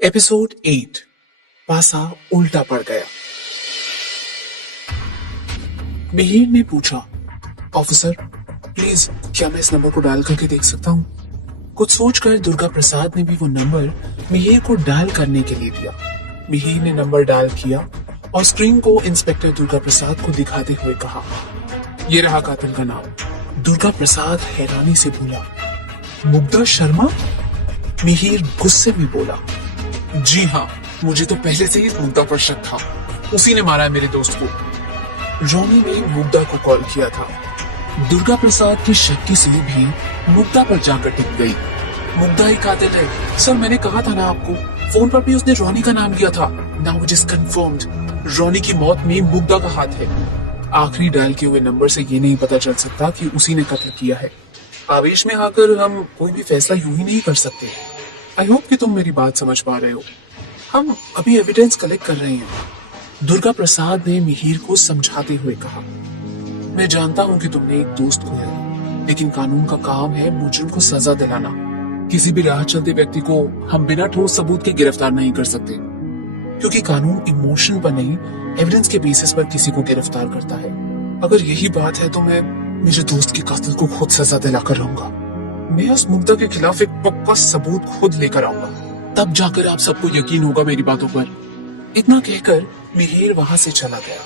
Episode 8 पासा उल्टा पड़ गया। मिहिर ने पूछा, ऑफिसर प्लीज क्या मैं इस नंबर को डायल करके देख सकता हूँ? कुछ सोचकर दुर्गा प्रसाद ने भी वो नंबर मिहिर को डायल करने के लिए दिया। मिहिर ने नंबर डायल किया और स्क्रीन को इंस्पेक्टर दुर्गा प्रसाद को दिखाते हुए कहा, ये रहा कातिल का नाम। दुर्गा प्रसाद हैरानी से बोला, मुग्धा शर्मा? मिहिर गुस्से में बोला, जी हाँ, मुझे तो पहले से ही मुग्धा पर शक था। उसी ने मारा है मेरे दोस्त को। रोनी ने मुग्धा को कॉल किया था। दुर्गा प्रसाद की शक की सुई भी मुग्धा पर जाकर टिक गई। मुग्धा ही कातिल है सर, मैंने कहा था ना आपको। फोन पर भी उसने रोनी का नाम लिया था। नाउ इट इज कंफर्म्ड, रोनी की मौत में मुग्धा का हाथ है। आखिरी डायल किए हुए नंबर से ये नहीं पता चल सकता कि उसी ने कत्ल किया है। आवेश में आकर हम कोई भी फैसला यूं ही नहीं कर सकते। आई होप कि तुम मेरी बात समझ पा रहे हो। हम अभी एविडेंस कलेक्ट कर रहे हैं। दुर्गा प्रसाद ने मिहिर को समझाते हुए कहा, मैं जानता हूं कि तुमने एक दोस्त खोया, लेकिन कानून का काम है मुजरिम को सजा दिलाना। किसी भी राह चलते व्यक्ति को हम बिना ठोस सबूत के गिरफ्तार नहीं कर सकते, क्योंकि कानून इमोशन पर नहीं एविडेंस के बेसिस पर किसी को गिरफ्तार करता है। अगर यही बात है तो मैं मेरे दोस्त के कातिल को खुद सजा दिलाकर रहूंगा। मैं उस मुग्धा के खिलाफ एक पक्का सबूत खुद लेकर आऊंगा, तब जाकर आप सबको यकीन होगा मेरी बातों पर। इतना कहकर मिहिर वहां से चला गया।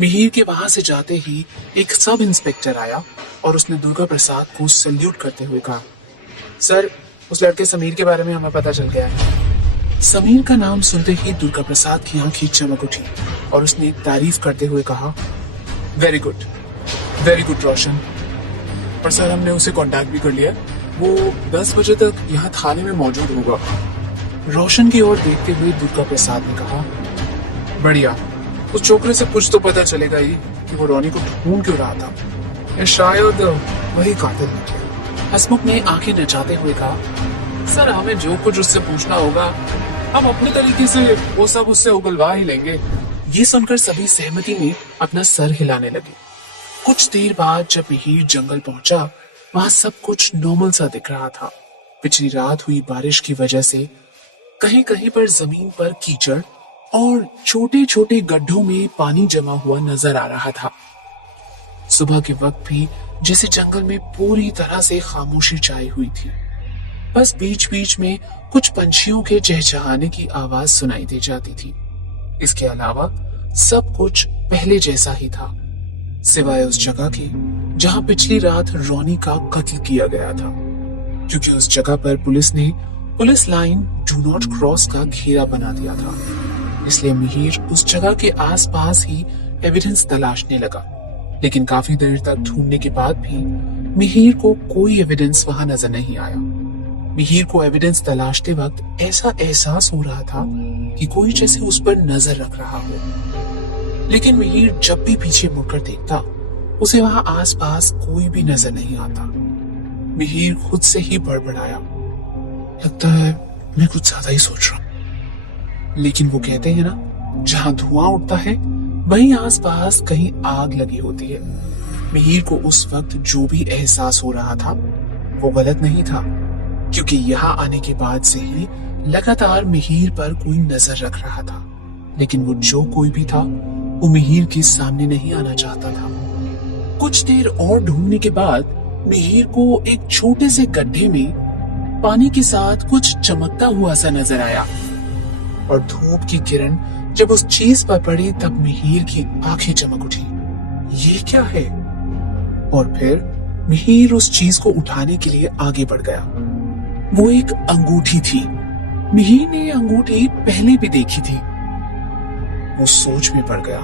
मिहिर के वहां से जाते ही एक सब इंस्पेक्टर आया और उसने दुर्गा प्रसाद को सल्यूट करते हुए कहा, सर उस लड़के समीर के बारे में हमें पता चल गया है। समीर का नाम सुनते ही दुर्गा प्रसाद की आंखें चमक उठी और उसने तारीफ करते हुए कहा, वेरी गुड रोशन। पर सर हमने उसे कांटेक्ट भी कर लिया, वो 10 बजे तक यहाँ थाने में मौजूद होगा। रोशन की ओर देखते हुए दुर्गा प्रसाद ने कहा, बढ़िया, उस छोकरे से कुछ तो पता चलेगा ही कि वो रोनी को ढूंढ क्यों रहा था, या शायद वही कातिल निकले। हसमुख ने आंखें नचाते हुए कहा, सर हमें जो कुछ उससे पूछना होगा हम अपने तरीके से वो सब उससे उगलवा ही लेंगे। ये सुनकर सभी सहमति में अपना सर हिलाने लगे। कुछ देर बाद जब मिहिर जंगल पहुंचा, वहां सब कुछ नॉर्मल सा दिख रहा था। पिछली रात हुई बारिश की वजह से कहीं कहीं पर जमीन पर कीचड़ और छोटे छोटे गड्ढों में पानी जमा हुआ नजर आ रहा था। सुबह के वक्त भी जैसे जंगल में पूरी तरह से खामोशी छाई हुई थी। बस बीच बीच में कुछ पंछियों के चहचहाने की आवाज सुनाई दे जाती थी। इसके अलावा सब कुछ पहले जैसा ही था, सिवाय उस जगह के जहां पिछली रात रोनी का कत्ल किया गया था, क्योंकि उस जगह पर पुलिस ने police line do not cross का घेरा बना दिया था। इसलिए मिहिर उस जगह के आसपास ही एविडेंस तलाशने लगा, लेकिन काफी देर तक ढूंढने के बाद भी मिहिर को कोई एविडेंस वहां नजर नहीं आया। मिहिर को एविडेंस तलाशते वक्त ऐसा एहसास हो रहा था कि कोई जैसे उस पर नजर रख रहा हो, लेकिन मिहिर जब भी पीछे मुड़कर देखता उसे वहां आसपास कोई भी नजर नहीं आता। मिहिर खुद से ही बड़बड़ाया, लगता है मैं कुछ ज्यादा ही सोच रहा हूं। लेकिन वो कहते हैं ना, जहां धुआं उठता है वहीं आसपास कहीं आग लगी होती है। मिहिर को उस वक्त जो भी एहसास हो रहा था वो गलत नहीं था, क्योंकि यहाँ आने के बाद से ही लगातार मिहिर पर कोई नजर रख रहा था। लेकिन वो जो कोई भी था वो मिहिर के सामने नहीं आना चाहता था। कुछ देर और ढूंढने के बाद मिहिर को एक छोटे से गड्ढे में पानी के साथ कुछ चमकता हुआ सा नजर आया, और धूप की किरण जब उस चीज पर पड़ी तब मिहिर की आंखें चमक उठी। ये क्या है? और फिर मिहिर उस चीज को उठाने के लिए आगे बढ़ गया। वो एक अंगूठी थी। मिहिर ने अंगूठी पहले भी देखी थी। वो सोच में पड़ गया।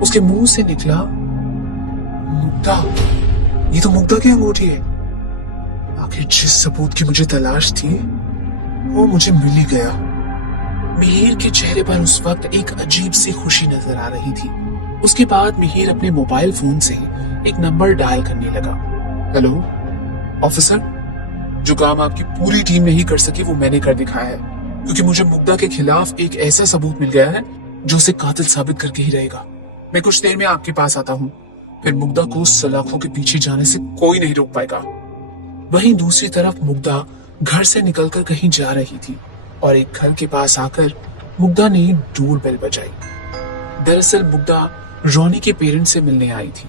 उसके मुंह से निकला, मुग्धा, ये तो मुग्धा की अंगूठी है। आखिर जिस सबूत की मुझे तलाश थी वो मुझे मिल ही गया। मिहिर के चेहरे पर उस वक्त एक अजीब सी खुशी नजर आ रही थी। उसके बाद मिहिर अपने मोबाइल फोन से एक नंबर डायल करने लगा। हेलो ऑफिसर, जो काम आपकी पूरी टीम नहीं कर सकी वो मैंने कर दिखाया है, क्योंकि मुझे मुग्धा के खिलाफ एक ऐसा सबूत मिल गया है जो उसे कातिल साबित करके ही रहेगा। मैं कुछ देर में आपके पास आता हूँ, फिर मुग्धा को सलाखों के पीछे जाने से कोई नहीं रोक पाएगा। वहीं दूसरी तरफ मुग्धा घर से निकलकर कहीं जा रही थी। और एक घर के पास आकर मुग्धा ने डोर बेल बजाई। दरअसल मुग्धा रोनी के पेरेंट्स से मिलने आई थी।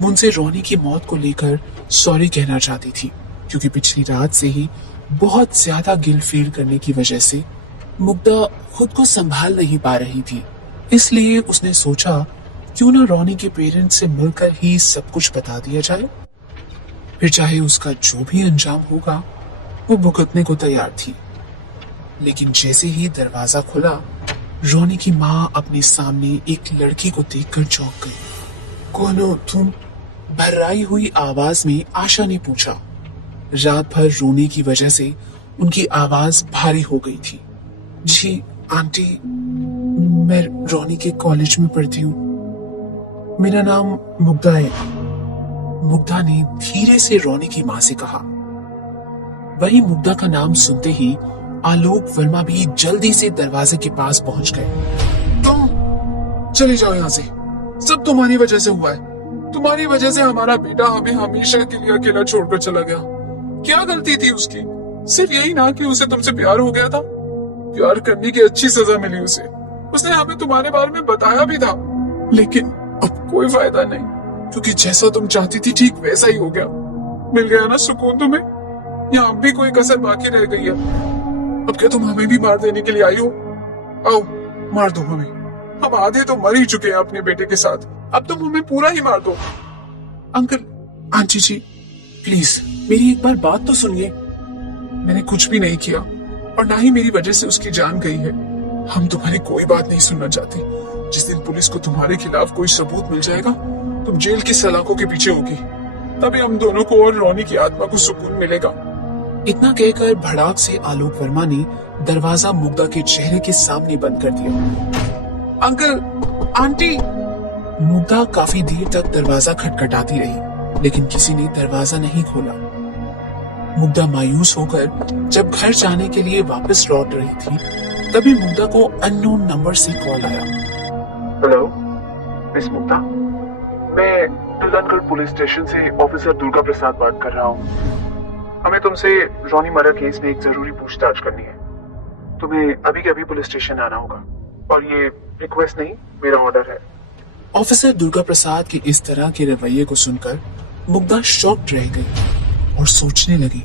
वो उनसे रोनी की मौत को लेकर सॉरी कहना चाहती थी, क्योंकि पिछली रात से ही बहुत ज्यादा गिल्ट फील करने की वजह से मुग्धा खुद को संभाल नहीं पा रही थी। इसलिए उसने सोचा क्यों ना रोनी के पेरेंट्स से मिलकर ही सब कुछ बता दिया जाए, फिर चाहे उसका जो भी अंजाम होगा वो भुगतने को तैयार थी। लेकिन जैसे ही दरवाजा खुला, रोनी की माँ अपने सामने एक लड़की को देखकर चौंक गई। कौन हो तुम? भर्राई हुई आवाज में आशा ने पूछा। रात भर रोने की वजह से उनकी आवाज भारी हो गई थी। जी आंटी, मैं रोनी के कॉलेज में पढ़ती हूँ। मेरा नाम मुग्धा है। मुग्धा ने धीरे से रोनी की माँ से कहा। वही मुग्धा का नाम सुनते ही आलोक वर्मा भी जल्दी से दरवाजे के पास पहुंच गए। तुम चले जाओ यहाँ से, सब तुम्हारी वजह से हुआ है। तुम्हारी वजह से हमारा बेटा हमें हमेशा के लिए अकेला छोड़कर चला गया। क्या गलती थी उसकी? सिर्फ यही ना कि उसे तुमसे प्यार हो गया था। प्यार करने की अच्छी सजा मिली उसे। उसने हमें तुम्हारे बारे में बताया भी था, लेकिन अब कोई फायदा नहीं, क्योंकि जैसा तुम चाहती थी ठीक वैसा ही हो गया। मिल गया ना सुकून तुम्हें? यहाँ अब भी कोई कसर बाकी रह गई है? अब क्या तुम हमें भी मार देने के लिए आई हो? आओ मार दो हमें। हम आधे तो मर ही चुके हैं अपने बेटे के साथ, अब तुम हमें पूरा ही मार दो। अंकल, आंटी जी, प्लीज मेरी एक बार बात तो सुनिए। मैंने कुछ भी नहीं किया और ना ही मेरी वजह से उसकी जान गई है। हम तुम्हारी कोई बात नहीं सुनना चाहते। जिस दिन पुलिस को तुम्हारे खिलाफ कोई सबूत मिल जाएगा, तुम जेल की सलाखों के पीछे होगी। तभी हम दोनों को और रोनी की आत्मा को सुकून मिलेगा। इतना कहकर भड़ाक से आलोक वर्मा ने दरवाजा मुग्धा के चेहरे के सामने बंद कर दिया। Uncle, aunty. मुग्धा काफी देर तक दरवाजा खटखटाती रही, लेकिन किसी ने दरवाजा नहीं खोला। मुग्धा मायूस होकर जब घर जाने के लिए वापस लौट रही थी, तभी मुग्धा को अननोन नंबर से कॉल आया। हेलो मिस मुग्धा, मैं दुल्हनगढ़ पुलिस स्टेशन से ऑफिसर दुर्गा प्रसाद बात कर रहा हूँ। हमें तुमसे रोनी मर्डर केस में एक जरूरी पूछताछ करनी है। तुम्हें अभी के अभी पुलिस स्टेशन आना होगा, और ये रिक्वेस्ट नहीं, मेरा ऑर्डर है। ऑफिसर दुर्गा प्रसाद के इस तरह के रवैये को सुनकर मुग्धा शॉक्ड रह गई और सोचने लगी,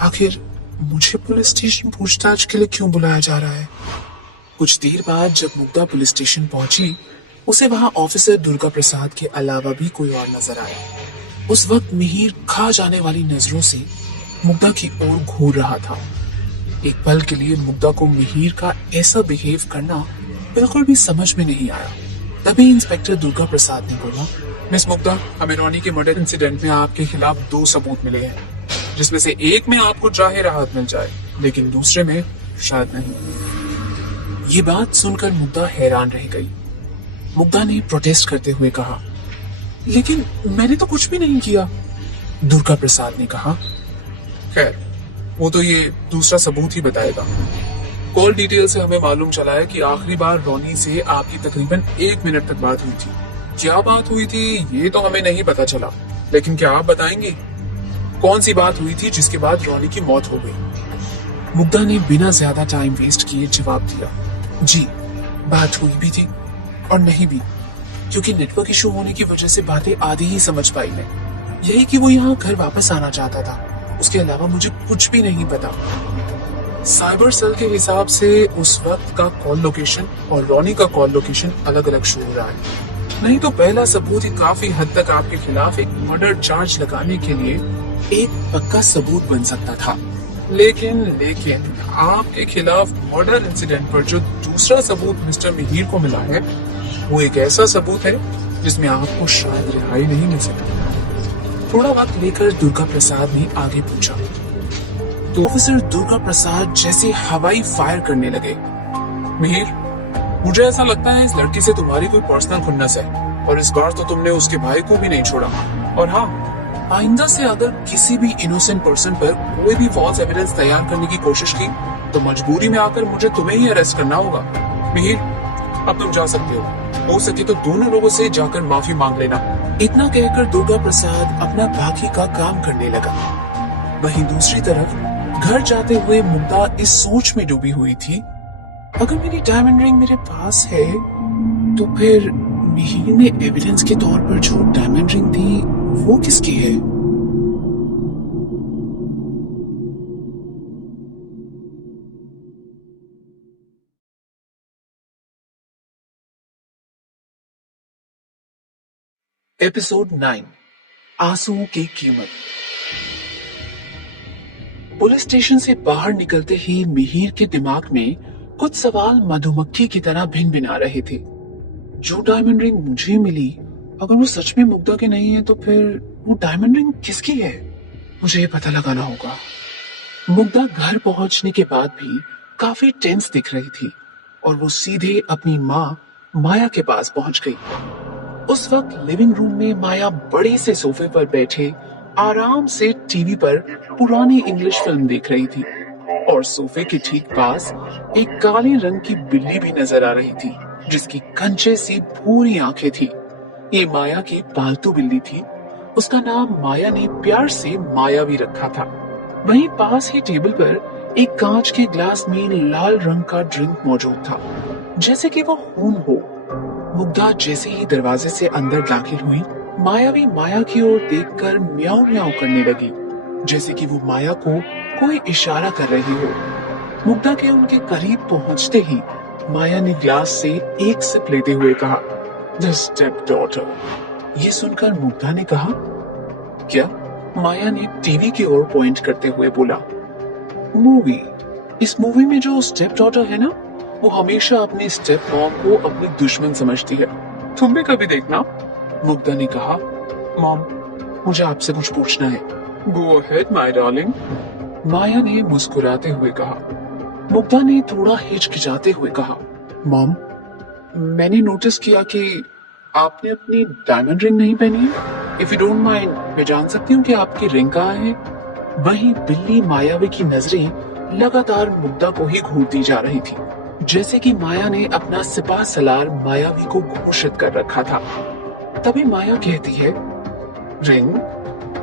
आखिर मुझे पुलिस स्टेशन पूछताछ के लिए क्यों बुलाया जा रहा है। कुछ देर बाद जब मुग्धा पुलिस स्टेशन पहुंची, उसे वहां ऑफिसर दुर्गा प्रसाद के अलावा भी कोई और नजर आया। उस वक्त मिहिर खा जाने वाली नजरों से मुग्धा की ओर घूर रहा था। एक पल के लिए मुग्धा को मिहिर का ऐसा बिहेव करना बिल्कुल भी समझ में नहीं आया। तभी इंस्पेक्टर दुर्गा प्रसाद ने बोला, मिस मुग्धा, हमें रोनी के मर्डर इंसिडेंट में आपके खिलाफ 2 सबूत मिले हैं, जिसमें से एक में आपको चाहे राहत मिल जाए, लेकिन दूसरे में शायद नहीं। ये बात सुनकर मुग्धा हैरान रह गई। मुग्धा ने प्रोटेस्ट करते हुए कहा, लेकिन मैंने तो कुछ भी नहीं किया। दुर्गा प्रसाद ने कहा, खैर वो तो ये दूसरा सबूत ही बताएगा। कॉल डिटेल से हमें मालूम चला है कि आखिरी बार रोनी से आपकी तकरीबन 1 मिनट तक बात हुई थी। क्या बात हुई थी ये तो हमें नहीं पता चला, लेकिन क्या आप बताएंगे कौन सी बात हुई थी जिसके बाद रोनी की मौत हो गई। मुग्धा ने बिना ज्यादा टाइम वेस्ट किए जवाब दिया, जी बात हुई भी थी और नहीं भी, क्योंकि नेटवर्क इशू होने की वजह से बातें आधी ही समझ पाई मैं। यही कि वो यहाँ घर वापस आना चाहता था, उसके अलावा मुझे कुछ भी नहीं पता। साइबर सेल के हिसाब से उस वक्त का कॉल लोकेशन और रोनी का कॉल लोकेशन अलग अलग शो हो रहा है। नहीं तो पहला सबूत ही काफी हद तक आपके खिलाफ एक मर्डर चार्ज लगाने के लिए एक पक्का सबूत बन सकता था। लेकिन आपके खिलाफ मर्डर इंसिडेंट पर जो दूसरा सबूत मिस्टर मिहिर को मिला है, वो एक ऐसा सबूत है जिसमें आपको शायद रिहाई नहीं मिल सकती। थोड़ा वक्त लेकर दुर्गा प्रसाद ने आगे पूछा, तो ऑफिसर दुर्गा प्रसाद जैसे हवाई फायर करने लगे। मिहिर, मुझे ऐसा लगता है इस लड़की से तुम्हारी कोई पर्सनल खुन्नस है, और इस बार तो तुमने उसके भाई को भी नहीं छोड़ा। और हाँ, आइंदा से अगर किसी भी इनोसेंट पर्सन पर कोई भी फॉल्स एविडेंस तैयार करने की कोशिश की, तो मजबूरी में आकर मुझे तुम्हें ही अरेस्ट करना होगा। मिहिर, अब तुम जा सकते हो सके तो दोनों लोगों से जाकर माफी मांग लेना। इतना कहकर दुर्गा प्रसाद अपना बाकी का काम करने लगा। वहीं दूसरी तरफ घर जाते हुए मुग्धा इस सोच में डूबी हुई थी, अगर मेरी डायमंड रिंग मेरे पास है तो फिर मिहिर ने एविडेंस के तौर पर जो डायमंड रिंग दी वो किसकी है? एपिसोड 9, आंसुओं की कीमत। पुलिस स्टेशन से बाहर निकलते ही मिहिर के दिमाग में कुछ सवाल मधुमक्खी की तरह भिन भिन आ रहे थे। जो डायमंड रिंग मुझे मिली, अगर वो सच में मुग्धा की नहीं है तो फिर वो डायमंड रिंग किसकी है? मुझे ये पता लगाना होगा। मुग्धा घर पहुंचने के बाद भी काफी टेंस दिख रही थी और वो सीधे अपनी माँ माया के पास पहुंच गई। उस वक्त लिविंग रूम में माया बड़े से सोफे पर बैठे आराम से टीवी पर पुरानी इंग्लिश फिल्म देख रही थी और सोफे के ठीक पास एक काले रंग की बिल्ली भी नजर आ रही थी जिसकी कंचे सी भूरी आंखें थी। ये माया की पालतू बिल्ली थी। उसका नाम माया ने प्यार से माया भी रखा था। वहीं पास ही टेबल पर एक कांच के ग्लास में लाल रंग का ड्रिंक मौजूद था, जैसे कि वो खून हो। मुग्धा जैसे ही दरवाजे से अंदर दाखिल हुई, माया भी माया की ओर देखकर म्याऊ म्याऊ करने लगी, जैसे कि वो माया को कोई इशारा कर रही हो। मुग्धा के उनके करीब पहुंचते ही माया ने ग्लास से एक सिप लेते हुए कहा, द स्टेप डॉटर। ये सुनकर मुग्धा ने कहा, क्या? माया ने टीवी की ओर पॉइंट करते हुए बोला, मूवी। इस मूवी में जो स्टेप डॉटर है ना, वो हमेशा अपनी स्टेप मॉम को अपनी दुश्मन समझती है। तुम भी कभी देखना। मुग्धा ने कहा, मॉम, मुझे आपसे कुछ पूछना है। Go ahead my darling. Maya ने मुस्कुराते हुए कहा। मुग्धा ने थोड़ा हिचकिचाते हुए कहा, मॉम, मैंने नोटिस किया कि आपने अपनी डायमंड रिंग नहीं पहनी है। इफ यू डोंट माइंड, मैं जान सकती हूँ कि आपकी रिंग कहाँ है? वहीं बिल्ली मायावी की नजरें लगातार मुग्धा को ही घूरती जा रही थी, जैसे कि माया ने अपना सिपा सलार मायावी को घोषित कर रखा था। तभी माया कहती है, रिंग?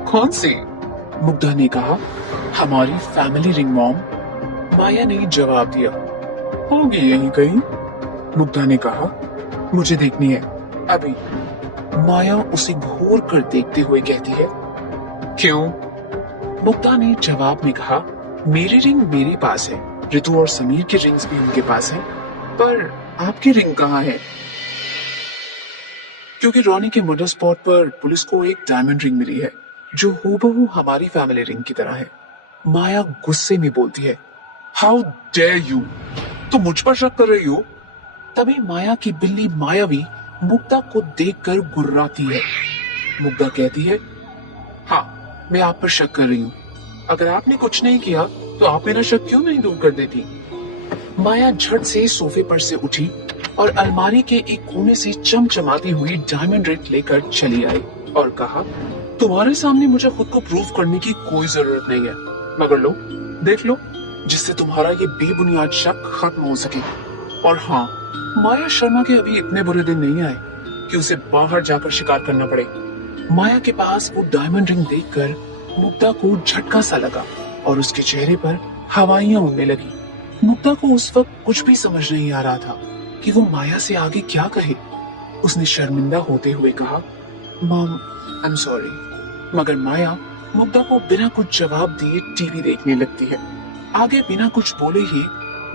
कौन सी? मुग्धा ने कहा, हमारी फैमिली रिंग मॉम। माया ने जवाब दिया, होगी यहीं कहीं। मुग्धा ने कहा, मुझे देखनी है अभी। माया उसे घूर कर देखते हुए कहती है, क्यों? मुग्धा ने जवाब में कहा, मेरी रिंग मेरे पास है, रितु और समीर की रिंग्स भी उनके पास है, पर आपकी रिंग कहाँ है? क्योंकि रोनी के मर्डर स्पॉट पर पुलिस को एक डायमंड रिंग मिली है जो हूबहू हमारी फैमिली रिंग की तरह है। माया गुस्से में बोलती है, हाउ डेयर यू, तुम मुझ पर शक कर रही हो? तभी माया की बिल्ली मायावी मुग्धा को देखकर गुर्राती है। मुग्धा कहती है, हाँ, मैं आप पर शक कर रही हूँ। अगर आपने कुछ नहीं किया तो आप मेरा शक क्यों नहीं दूर कर देती? माया झट से सोफे पर से उठी और अलमारी के एक कोने से चमचमाती हुई डायमंड रिंग लेकर चली आई और कहा, तुम्हारे सामने मुझे खुद को प्रूव करने की कोई जरूरत नहीं है, मगर लो, देख लो, जिससे तुम्हारा ये बेबुनियाद शक खत्म हो सके। और हाँ, माया शर्मा के अभी इतने बुरे दिन नहीं आए कि उसे बाहर जाकर शिकार करना पड़े। माया के पास वो डायमंड रिंग देखकर मुग्धा को झटका सा लगा और उसके चेहरे पर हवाइयां उड़ने लगी। मुग्धा को उस वक्त कुछ भी समझ नहीं आ रहा था कि वो माया से आगे क्या कहे। उसने शर्मिंदा होते हुए कहा, मॉम, आई एम सॉरी। मगर माया मुग्धा को बिना कुछ जवाब दिए टीवी देखने लगती है। आगे बिना कुछ बोले ही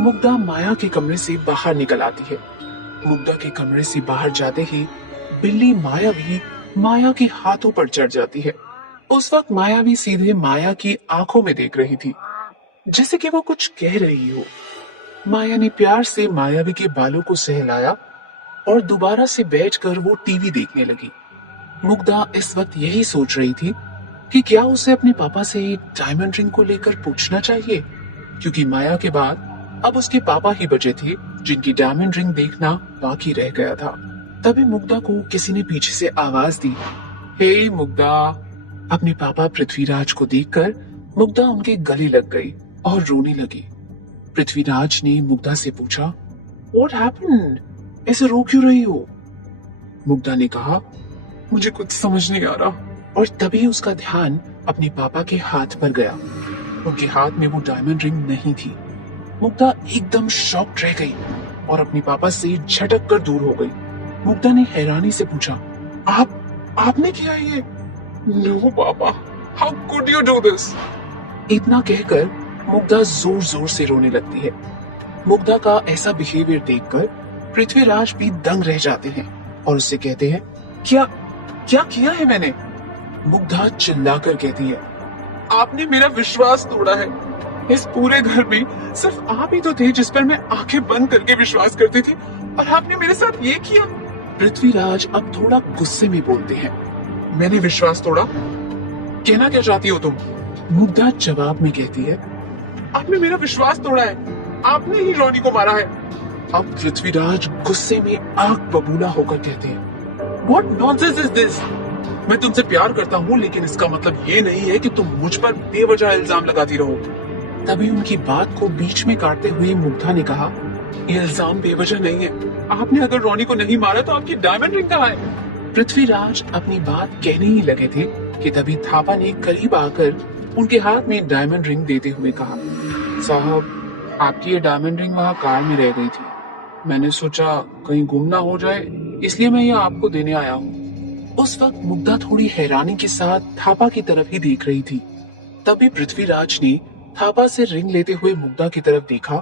मुग्धा माया के कमरे से बाहर निकल आती है। मुग्धा के कमरे से बाहर जाते ही बिल्ली माया भी माया के हाथों पर चढ़ जाती है। उस वक्त माया भी सीधे माया की आंखों में देख रही थी, जैसे कि वो कुछ कह रही हो। माया ने प्यार से मायावी के बालों को सहलाया और दोबारा से बैठकर वो टीवी देखने लगी। मुग्धा इस वक्त यही सोच रही थी कि क्या उसे अपने पापा से डायमंड रिंग को लेकर पूछना चाहिए, क्योंकि माया के बाद अब उसके पापा ही बचे थे जिनकी डायमंड रिंग देखना बाकी रह गया था। तभी मुग्धा को किसी ने पीछे से आवाज दी, हे मुग्धा। अपने पापा पृथ्वीराज को देखकर मुग्धा उनके गले लग गई और रोने लगी। पृथ्वीराज ने मुग्धा से पूछा, What happened? ऐसे रो क्यों रही हो? मुग्धा ने कहा, मुझे कुछ समझ नहीं आ रहा। और तभी उसका ध्यान अपने पापा के हाथ पर गया। उनके हाथ में वो डायमंड रिंग नहीं थी। मुग्धा एकदम शॉक्ड रह गई और अपने पापा से झटक कर दूर हो गई। मुग्धा ने हैरानी से पूछा, आपने किया ये? नो पापा, how could you do this? इतना कहकर मुग्धा जोर जोर से रोने लगती है। मुग्धा का ऐसा बिहेवियर देखकर पृथ्वीराज भी दंग रह जाते हैं और उससे कहते हैं, क्या क्या किया है मैंने? मुग्धा चिल्लाकर कहती है, आपने मेरा विश्वास तोड़ा है। इस पूरे घर में सिर्फ आप ही तो थे जिस पर मैं आंखें बंद करके विश्वास करती थी, और आपने मेरे साथ ये किया। पृथ्वीराज अब थोड़ा गुस्से में बोलते हैं, मैंने विश्वास तोड़ा? कहना क्या चाहती हो तुम? मुग्धा जवाब में कहती है, आपने मेरा विश्वास तोड़ा है, आपने ही रोनी को मारा है। अब पृथ्वीराज गुस्से में आग बबूला होकर कहते हैं, What nonsense is this? मैं तुमसे प्यार करता हूँ, लेकिन इसका मतलब ये नहीं है कि तुम मुझ पर बेवजह इल्जाम लगाती रहो। तभी उनकी बात को बीच में काटते हुए मुग्धा ने कहा, ये इल्जाम बेवजह नहीं है। आपने अगर रोनी को नहीं मारा तो आपकी डायमंड रिंग कहाँ है? पृथ्वीराज अपनी बात कहने ही लगे थे कि तभी थापा ने करीब आकर उनके हाथ में डायमंड रिंग देते हुए कहा, साहब, आपकी ये डायमंड रिंग वहाँ कार में रह गई थी। मैंने सोचा कहीं गुम ना हो जाए, इसलिए मैं ये आपको देने आया हूँ। उस वक्त मुग्धा थोड़ी हैरानी के साथ थापा की तरफ ही देख रही थी। तभी पृथ्वीराज ने थापा से रिंग लेते हुए मुग्धा की तरफ देखा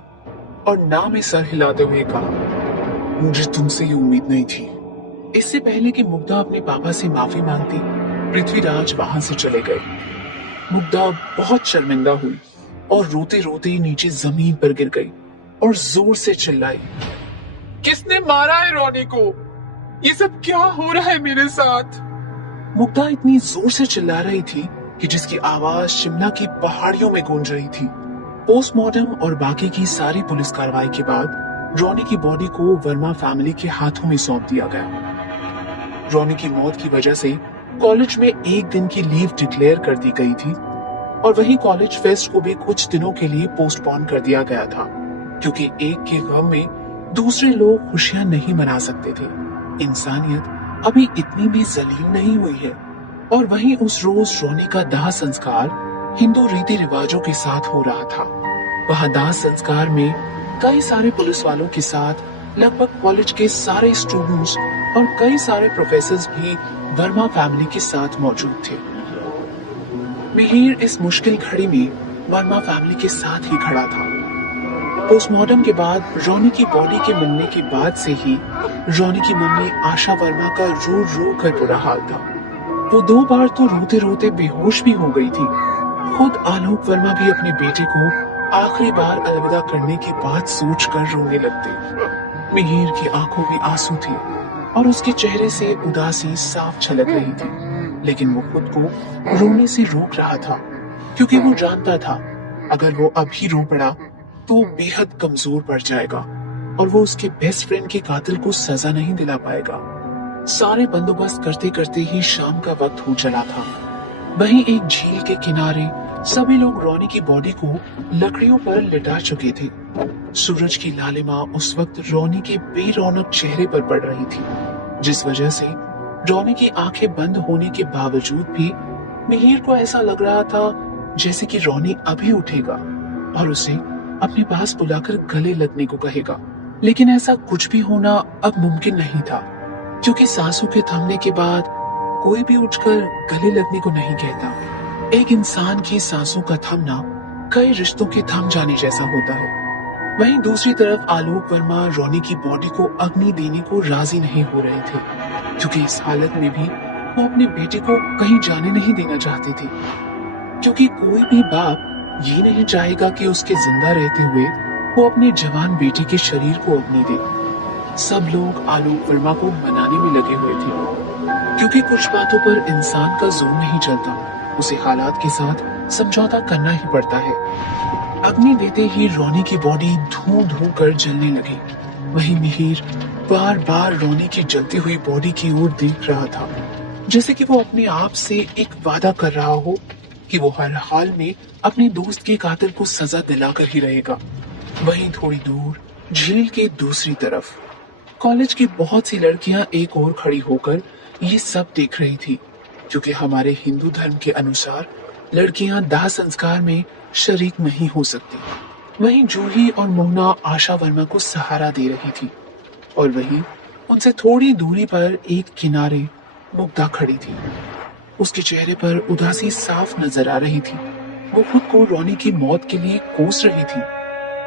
और ना में सर हिलाते हुए कहा, मुझे तुमसे ये उम्मीद नहीं थी। इससे पहले कि मुग्धा अपने पापा से माफी मांगती, पृथ्वीराज वहां से चले गए। मुग्धा बहुत शर्मिंदा हुई और रोते रोते नीचे जमीन पर गिर गई और जोर से चिल्लाई, किसने मारा है रोनी को? ये सब क्या हो रहा है मेरे साथ? मुग्धा इतनी जोर से चिल्ला रही थी कि जिसकी आवाज शिमला की पहाड़ियों में गूंज रही थी। पोस्टमार्टम और बाकी की सारी पुलिस कार्रवाई के बाद रोनी की बॉडी को वर्मा फैमिली के हाथों में सौंप दिया गया। रोनी की मौत की वजह से कॉलेज में एक दिन की लीव डिक्लेयर कर दी गई थी और वहीं कॉलेज फेस्ट को भी कुछ दिनों के लिए पोस्टपोन कर दिया गया था, क्योंकि एक के गम में दूसरे लोग खुशियां नहीं मना सकते थे। इंसानियत अभी इतनी भी जलील नहीं हुई है। और वहीं उस रोज रोनी का दाह संस्कार हिंदू रीति रिवाजों के साथ हो रहा था। वहां दाह संस्कार में कई सारे पुलिस वालों के साथ लगभग कॉलेज के सारे स्टूडेंट्स और कई सारे प्रोफेसर्स भी वर्मा फैमिली के साथ मौजूद थे। मिहिर इस मुश्किल घड़ी में वर्मा फैमिली के साथ ही खड़ा था। पोस्टमार्टम के बाद रोनी की बॉडी के मिलने के बाद से ही रोनी की मम्मी आशा वर्मा का रो रो कर बुरा हाल था। वो 2 बार तो रोते रोते बेहोश भी हो गई थी। खुद आलोक वर्मा भी अपने बेटे को आखिरी बार अलविदा करने की बात सोचकर रोने लगते। मिहिर की आंखों में आंसू थे और उसके चेहरे से उदासी साफ झलक रही थी, लेकिन वो खुद को रोने से रोक रहा था, क्योंकि वो जानता था अगर वो अभी रो पड़ा तो वो बेहद कमजोर पड़ जाएगा और वो उसके बेस्ट फ्रेंड के कातिल को सजा नहीं दिला पाएगा। सारे बंदोबस्त करते करते ही शाम का वक्त हो चला था। वहीं एक झील के किनारे सभी लोग रोनी की बॉडी को लकड़ियों पर लिटा चुके थे। सूरज की लालिमा उस वक्त रोनी के बेरौनक चेहरे पर पड़ रही थी, जिस वजह से रोनी की आंखें बंद होने के बावजूद भी मिहिर को ऐसा लग रहा था जैसे कि रोनी अभी उठेगा और उसे अपने पास बुलाकर गले लगने को कहेगा। लेकिन ऐसा कुछ भी होना अब मुमकिन नहीं था, क्योंकि सांसों के थमने के बाद कोई भी उठकर गले लगने को नहीं कहता। एक इंसान की सांसों का थमना कई रिश्तों के थम जाने जैसा होता है। वहीं दूसरी तरफ आलोक वर्मा रोनी की बॉडी को अग्नि देने को राजी नहीं हो रहे थे, क्योंकि इस हालत में भी वो अपने बेटे को कहीं जाने नहीं देना चाहते थे, क्योंकि कोई भी बाप ये नहीं चाहेगा कि उसके जिंदा रहते हुए वो अपने जवान बेटे के शरीर को अग्नि दे। सब लोग आलोक वर्मा को मनाने में लगे हुए थे, क्योंकि कुछ बातों पर इंसान का जोर नहीं चलता, उसे हालात के साथ समझौता करना ही पड़ता है। अग्नि देते ही रोनी की बॉडी धू धू कर जलने लगी। वहीं मिहिर बार बार रोनी की जलती हुई बॉडी की ओर देख रहा था, जैसे कि वो अपने आप से एक वादा कर रहा हो कि वो हर हाल में अपने दोस्त के कातिल को सजा दिलाकर ही रहेगा। वहीं थोड़ी दूर झील के दूसरी तरफ कॉलेज की बहुत सी लड़कियां एक ओर खड़ी होकर ये सब देख रही थी, क्योंकि हमारे हिंदू धर्म के अनुसार लड़कियां दाह संस्कार में शरीक नहीं हो सकती। वहीं जूही और मोहना आशा वर्मा को सहारा दे रही थी और वहीं उनसे थोड़ी दूरी पर एक किनारे मुग्धा खड़ी थी। उसके चेहरे पर उदासी साफ नजर आ रही थी। वो खुद को रोनी की मौत के लिए कोस रही थी।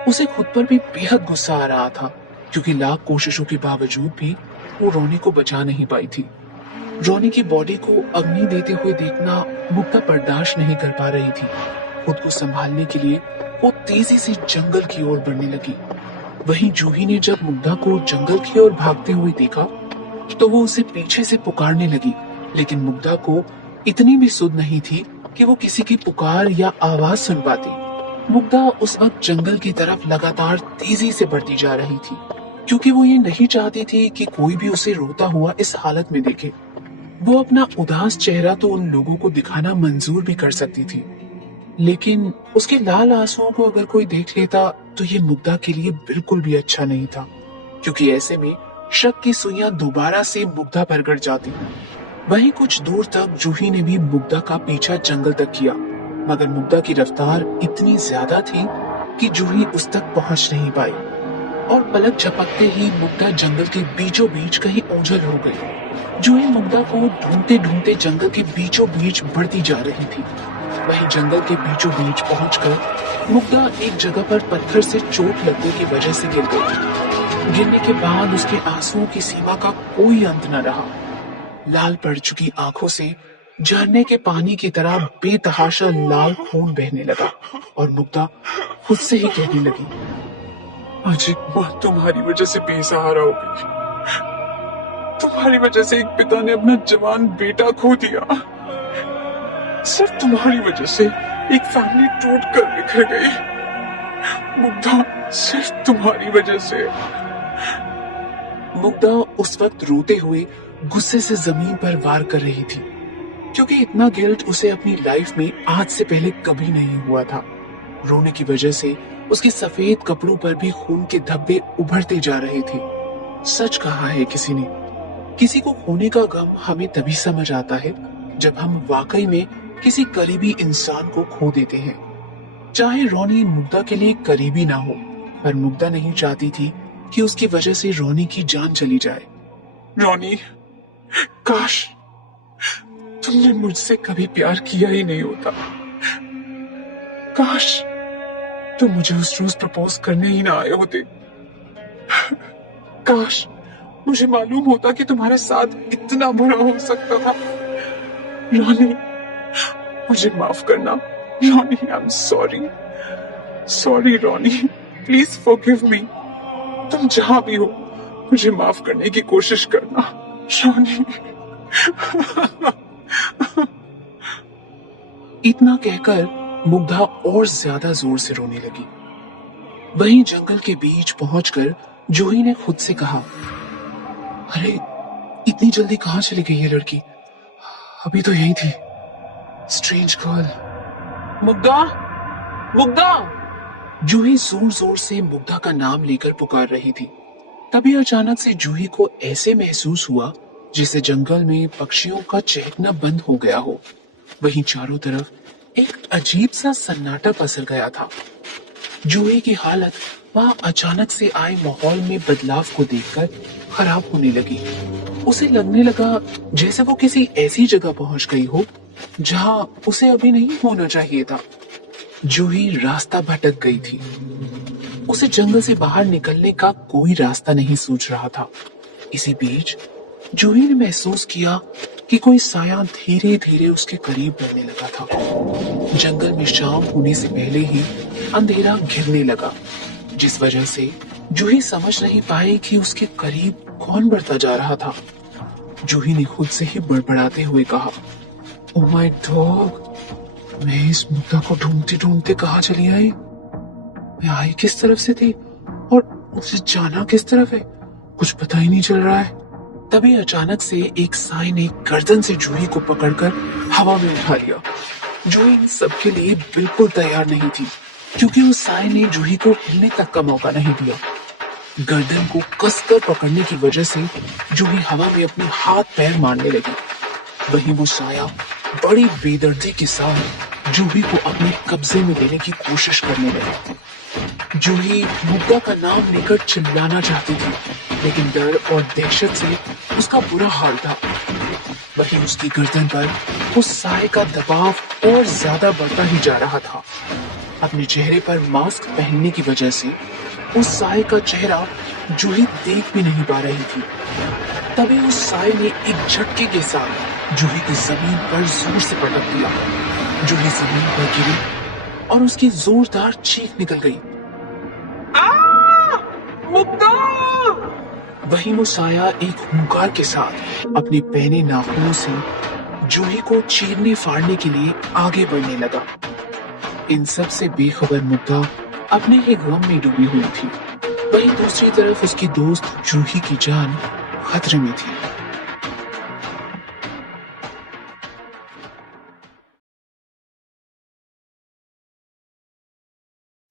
उसे खुद पर भी बेहद गुस्सा आ रहा था क्योंकि लाख कोशिशों के बावजूद भी वो रोनी को बचा नहीं पाई थी। रोनी की बॉडी को अग्नि देते हुए देखना मुग्धा बर्दाश्त नहीं कर पा रही थी। खुद को संभालने के लिए वो तेजी से जंगल की ओर बढ़ने लगी। वहीं जूही ने जब मुग्धा को जंगल की ओर भागते हुए देखा तो वो उसे पीछे से पुकारने लगी, लेकिन मुग्धा को इतनी भी सुध नहीं थी कि वो किसी की पुकार या आवाज सुन पाती। मुग्धा उस वक्त जंगल की तरफ लगातार तेजी से बढ़ती जा रही थी क्योंकि वो ये नहीं चाहती थी कि कोई भी उसे रोता हुआ इस हालत में देखे। वो अपना उदास चेहरा तो उन लोगों को दिखाना मंजूर भी कर सकती थी, लेकिन उसके लाल आंसुओं को अगर कोई देख लेता तो ये मुग्धा के लिए बिल्कुल भी अच्छा नहीं था, क्योंकि ऐसे में शक की सुइयां दोबारा से मुग्धा पर गड़ जाती। वहीं कुछ दूर तक जूही ने भी मुग्धा का पीछा जंगल तक किया, मगर मुग्धा की रफ्तार इतनी ज्यादा थी कि जूही उस तक पहुंच नहीं पाई और पलक झपकते ही मुग्धा जंगल के बीचों बीच कहीं ओझल हो गई। जूही मुग्धा को ढूंढते ढूंढते जंगल के बीचों बीच बढ़ती जा रही थी। वहीं जंगल के बीचों बीच पहुंचकर मुग्धा एक जगह पर पत्थर से चोट लगने की वजह से गिर गई। गिरने के बाद उसके आंसुओं की सीमा का कोई अंत न रहा। लाल पड़ चुकी आंखों से झरने के पानी की तरह बेतहाशा लाल खून बहने लगा और मुग्धा खुद से ही कहने लगी, आज एक माँ तुम्हारी वजह से बेसहारा हो गई। तुम्हारी वजह से एक पिता ने अपना जवान बेटा खो दिया। सिर्फ तुम्हारी वजह से एक फैमिली टूट कर बिखर गई। मुग्धा, सिर्फ तुम्हारी वजह से। मुग्धा उस वक्त रोते हुए गुस्से से जमीन पर वार कर रही थी, क्योंकि इतना गिल्ट उसे अपनी लाइफ में आज से पहले कभी नहीं हुआ था। रोने की वजह से उसके सफेद कपड़ों पर भी खून के धब्बे उभरते जा रहे थे। सच कहा है किसी ने, किसी को खोने का गम हमें तभी समझ आता है जब हम वाकई में किसी करीबी इंसान को खो देते हैं। चाहे रोनी मुग्धा के लिए करीबी ना हो, पर मुग्धा नहीं चाहती थी कि उसकी वजह से रोनी की जान चली जाए। रोनी, काश तुमने मुझसे कभी प्यार किया ही नहीं होता। काश तुम मुझे उस रोज प्रपोज करने ही ना आए होते। काश मुझे मालूम होता कि तुम्हारे साथ इतना बुरा हो सकता था। रोनी, मुझे माफ करना। Ronnie, I am sorry. Sorry Ronnie, please forgive me. तुम जहां भी हो मुझे माफ करने की कोशिश करना। रोनी। इतना कहकर मुग्धा और ज्यादा जोर से रोने लगी। वहीं जंगल के बीच पहुंचकर जूही ने खुद से कहा, अरे इतनी जल्दी कहां चली गई ये लड़की? अभी तो यही थी। Strange girl. मुग्धा, मुग्धा। जूही जोर जोर से मुग्धा का नाम लेकर पुकार रही थी। तभी अचानक से जूही को ऐसे महसूस हुआ जैसे जंगल में पक्षियों का चहकना बंद हो गया हो। वहीं चारों तरफ एक अजीब सा सन्नाटा पसर गया था। जूही की हालत वहां अचानक से आए माहौल में बदलाव को देखकर खराब होने लगी। उसे लगने लगा जैसे वो किसी ऐसी जगह पहुंच गई हो जहां उसे अभी नहीं होना चाहिए था। जूही रास्ता भटक गई थी। उसे जंगल से बाहर निकलने का कोई रास्ता नहीं सूझ रहा था। इसी बीच जूही ने महसूस किया कि कोई साया धीरे धीरे उसके करीब बढ़ने लगा था। जंगल में शाम होने से पहले ही अंधेरा घिरने लगा, जिस वजह से जूही समझ नहीं पाई कि उसके करीब कौन बढ़ता जा रहा था। जूही ने खुद से ही बड़बड़ाते हुए कहा, ओह माय डॉग, मैं इस मुद्दा को ढूंढते ढूंढते कहाँ चली आई? मैं आई किस तरफ से थी और मुझे जाना किस तरफ है? कुछ पता ही नहीं चल रहा है। तभी अचानक से एक साई ने गर्दन से जूही को पकड़कर हवा में उठा लिया। जूही इन सबके लिए बिल्कुल तैयार नहीं थी, क्योंकि उस साई ने जूही को हिलने तक का मौका नहीं दिया। गर्दन को कसकर पकड़ने की वजह से जूही हवा में अपने हाथ पैर मारने लगी। वहीं वो साया बड़ी बेदर्दी के साथ जूही को अपने कब्जे में लेने की कोशिश करने लगा। जूही मुग्धा का नाम लेकर चिल्लाना चाहती थी, लेकिन डर और दहशत से उसका बुरा हाल था। वहीं उसकी गर्दन पर उस साए का दबाव और ज्यादा बढ़ता ही जा रहा था। अपने चेहरे पर मास्क पहनने की वजह से उस साए का चेहरा जूही देख भी नहीं पा रही थी। तभी उस साए ने एक झटके के साथ जूही की जमीन पर जोर से पटक दिया। जूही जमीन पर गिरी और उसकी जोरदार चीख निकल गई। मुग्धा! वहीं वो साया एक हुंकार के साथ अपने पैने नाखूनों से जूही को चीरने फाड़ने के लिए आगे बढ़ने लगा। इन सब से बेखबर मुग्धा अपने ही गम में डूबी हुई थी। वहीं दूसरी तरफ उसकी दोस्त जूही की जान खतरे में थी।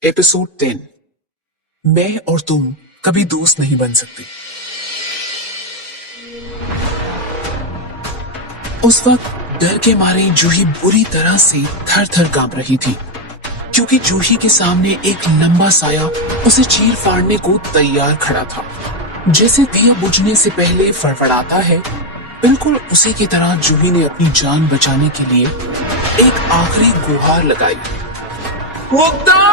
एपिसोड 10। मैं और तुम कभी दोस्त नहीं बन सकते। उस वक्त डर के मारे जूही बुरी तरह से थर थर कांप रही थी, क्योंकि जूही के सामने एक लंबा साया उसे चीर फाड़ने को तैयार खड़ा था। जैसे दिया बुझने से पहले फड़फड़ाता है, बिल्कुल उसी की तरह जूही ने अपनी जान बचाने के लिए एक आखिरी गुहार लगाई। मुग्धा!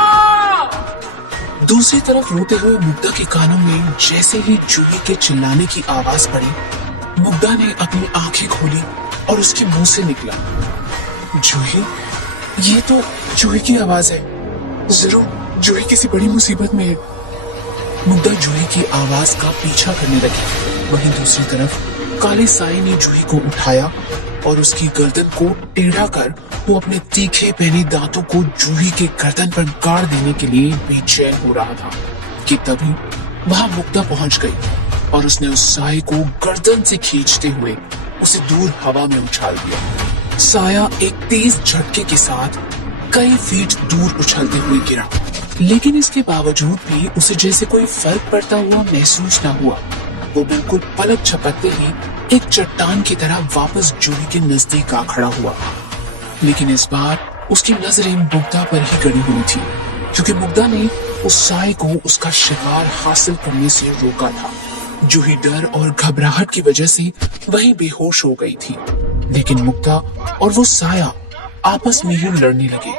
दूसरी तरफ रोते हुए मुग्धा के कानों में जैसे ही जूही के चिल्लाने की आवाज पड़ी, मुग्धा ने अपनी आंखें खोली और उसके मुंह से निकला, जूही? ये तो जूही की आवाज है। जरूर जूही किसी बड़ी मुसीबत में है। मुग्धा जूही की आवाज का पीछा करने लगी। वहीं दूसरी तरफ काले साए ने जूही को उठाया और उसकी गर्दन को टेढ़ा कर वो अपने तीखे पहने दांतों को जूही के गर्दन पर गाड़ देने के लिए बेचैन हो रहा था कि तभी वहां मुग्धा पहुंच गई और उसने उस साए को गर्दन से खींचते हुए उसे दूर हवा में उछाल दिया। साया एक तेज झटके के साथ कई फीट दूर उछलते हुए गिरा, लेकिन इसके बावजूद भी उसे जैसे कोई फर्क पड़ता हुआ महसूस न हुआ। वो बिल्कुल पलक झपकते ही एक चट्टान की तरह वापस जूही के नजदीक आ खड़ा हुआ। लेकिन इस बार उसकी नजरें मुग्धा पर ही गड़ी हुई थी, क्योंकि मुग्धा ने उस साए को उसका शिकार हासिल करने से रोका था। जूही डर और घबराहट की वजह से वही बेहोश हो गई थी, लेकिन मुग्धा और वो साया आपस में ही लड़ने लगे।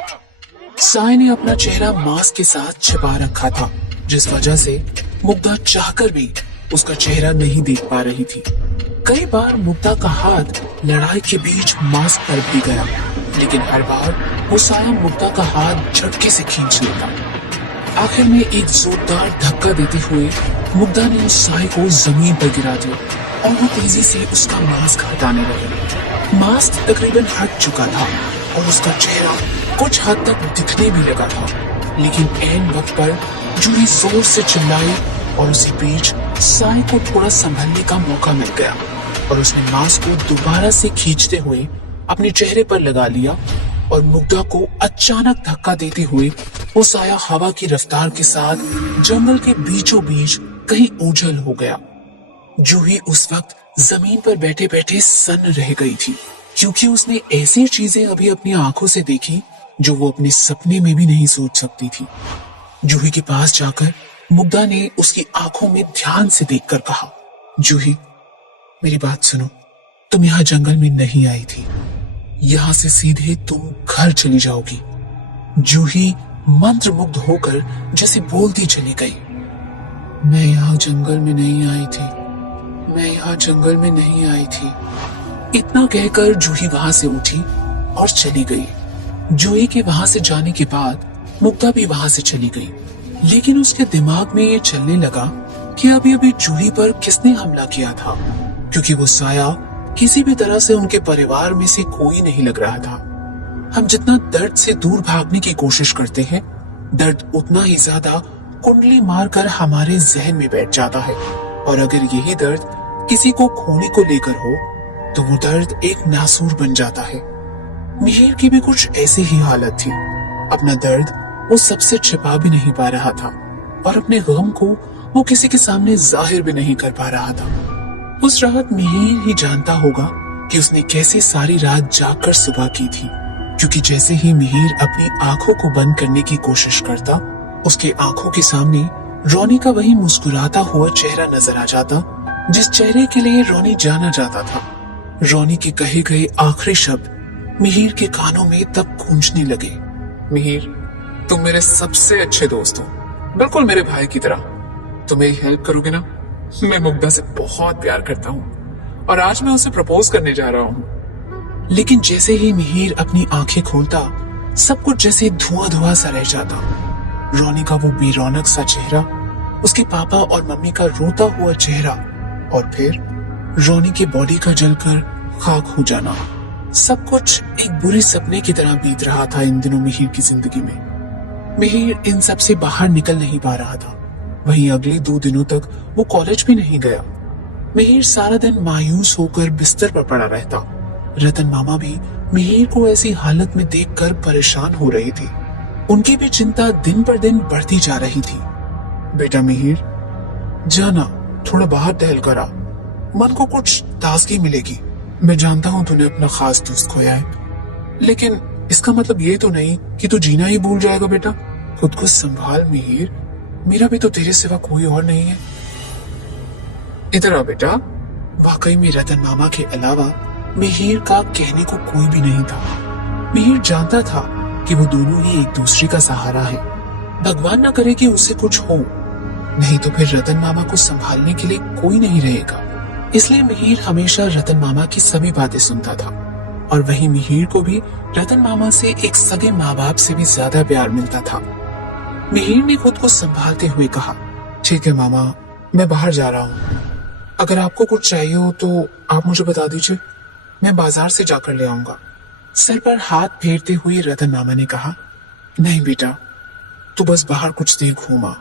साए ने अपना चेहरा मास्क के साथ छिपा रखा था, जिस वजह से मुग्धा चाहकर भी उसका चेहरा नहीं देख पा रही थी। कई बार मुग्धा का हाथ लड़ाई के बीच मास्क पर भी गया, लेकिन हर बार वो साया मुग्धा का हाथ झटके से खींच लेता। आखिर में एक जोरदार धक्का देते हुए मुग्धा ने उस साए को जमीन पर गिरा दिया और वो तेजी से उसका मास्क हटाने लगी। मास्क तकरीबन हट चुका था और उसका चेहरा कुछ हद तक दिखने भी लगा था, लेकिन ऐन वक्त पर जूही जोर से चिल्लाई और उसी बीच साए को थोड़ा संभलने का मौका मिल गया और उसने मास्क को दोबारा से खींचते हुए अपने चेहरे पर लगा लिया और मुग्धा को अचानक धक्का देते हुए वो साया हवा की रफ्तार के साथ जंगल के बीचों बीच कहीं ओझल हो गया। जूही उस वक्त जमीन पर बैठे बैठे सन्न रह गई थी, क्योंकि उसने ऐसी चीजें अभी अपनी आंखों से देखी जो वो अपने सपने में भी नहीं सोच सकती थी। जूही के पास जाकर मुग्धा ने उसकी आंखों में ध्यान से देखकर कहा, जूही, मेरी बात सुनो, तुम यहाँ जंगल में नहीं आई थी, यहाँ से सीधे तुम घर चली जाओगी। जूही मंत्रमुग्ध होकर जैसे बोलती चली गई, मैं यहाँ जंगल में नहीं आई थी, मैं यहाँ जंगल में नहीं आई थी। इतना कहकर जूही वहां से उठी और चली गई। जूही के वहां से जाने के बाद मुग्धा भी वहां से चली गई, लेकिन उसके दिमाग में ये चलने लगा कि अभी अभी जूही पर किसने हमला किया था, क्योंकि वो साया किसी भी तरह से उनके परिवार में से कोई नहीं लग रहा था। हम जितना दर्द से दूर भागने की कोशिश करते हैं, दर्द उतना ही ज्यादा कुंडली मारकर हमारे जहन में बैठ जाता है, और अगर यही दर्द किसी को खोने को लेकर हो तो वो दर्द एक नासूर बन जाता है। मिहिर की भी कुछ ऐसी ही हालत थी। अपना दर्द वो सबसे छिपा भी नहीं पा रहा था और अपने गम को वो किसी के सामने जाहिर भी नहीं कर पा रहा था। उस रात मिहिर ही जानता होगा कि उसने कैसे सारी रात जागकर सुबह की थी। क्योंकि जैसे ही मिहिर अपनी आंखों को बंद करने की कोशिश करता, उसके आंखों के सामने रोनी का वही मुस्कुराता हुआ चेहरा नजर आ जाता जिस चेहरे के लिए रोनी जाना जाता था। रोनी के कहे गए आखिरी शब्द मिहिर के कानों में तब गूंजने लगे। मिहिर, तुम मेरे सबसे अच्छे दोस्त हो, बिल्कुल मेरे भाई की तरह। तुम मेरी हेल्प करोगे ना? मैं मुग्धा से बहुत प्यार करता हूँ और आज मैं उसे प्रपोज करने जा रहा हूँ। लेकिन जैसे ही मिहिर अपनी आंखें खोलता, सब कुछ जैसे धुआं धुआं सा रह जाता। रोनी का वो बेरौनक सा चेहरा, उसके पापा और मम्मी का रोता हुआ चेहरा, और फिर रोनी के बॉडी का जलकर खाक हो जाना। सब कुछ एक बुरी सपने की तरह बीत रहा था इन दिनों मिहिर की जिंदगी में। मिहिर इन सब से बाहर निकल नहीं पा रहा था। वहीं अगले 2 दिनों तक वो कॉलेज भी नहीं गया। मिहिर सारा दिन मायूस होकर बिस्तर पर पड़ा रहता। रतन मामा भी मिहिर को ऐसी हालत में देखकर परेशान हो रही थी। उनकी भी चिंता दिन पर दिन बढ़ती जा रही थी। बेटा मिहिर, जाना, थोड़ा बाहर टहल कर आ, मन को कुछ ताजगी मिलेगी। मैं जानता हूँ तूने अपना खास दोस्त खोया है, लेकिन इसका मतलब ये तो नहीं कि तू जीना ही भूल जाएगा। बेटा, खुद को संभाल मिहिर, मेरा भी तो तेरे सिवा कोई और नहीं है। इधर आ बेटा। वाकई में रतन मामा के अलावा मिहिर का कहने को कोई भी नहीं था। मिहिर जानता था कि वो दोनों ही एक दूसरे का सहारा है। भगवान ना करे कि उसे कुछ हो, नहीं तो फिर रतन मामा को संभालने के लिए कोई नहीं रहेगा। इसलिए मिहिर हमेशा रतन मामा की सभी बातें सुनता था, और वहीं मिहिर को भी रतन मामा से एक सगे माँ बाप से भी ज्यादा प्यार मिलता था। मिहिर ने खुद को संभालते हुए कहा, ठीक है मामा, मैं बाहर जा रहा हूँ। अगर आपको कुछ चाहिए हो तो आप मुझे बता दीजिए, मैं बाजार से जाकर ले आऊंगा। सर पर हाथ फेरते हुए रतन मामा ने कहा, नहीं बेटा, तू बस बाहर कुछ देर घूमा,